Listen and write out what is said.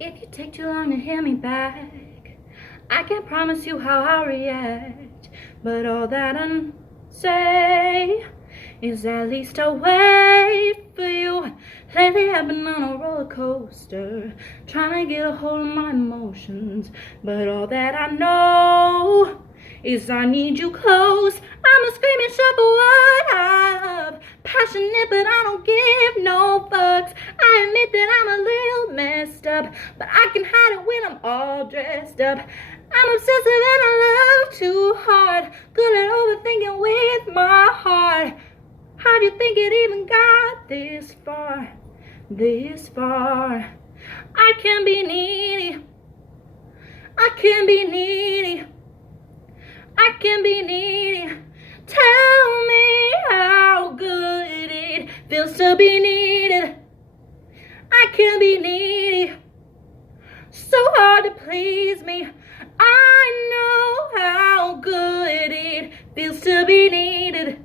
If you take too long to hear me back, I can't promise you how I'll react. But all that I say is at least I'll wait for you. Lately I've been on a roller coaster, trying to get a hold of my emotions. But all that I know is I need you close. I'm a screaming shuffle up, passionate but I don't give no fucks. I admit that I'm a little messed up, but I can hide it when I'm all dressed up. I'm obsessive and I love too hard, good at overthinking with my heart. How do you think it even got this far? This far. I can be needy, I can be needy, I can be needy. Tell me how good it feels to be needed. I can be needy, so hard to please me. I know how good it feels to be needed.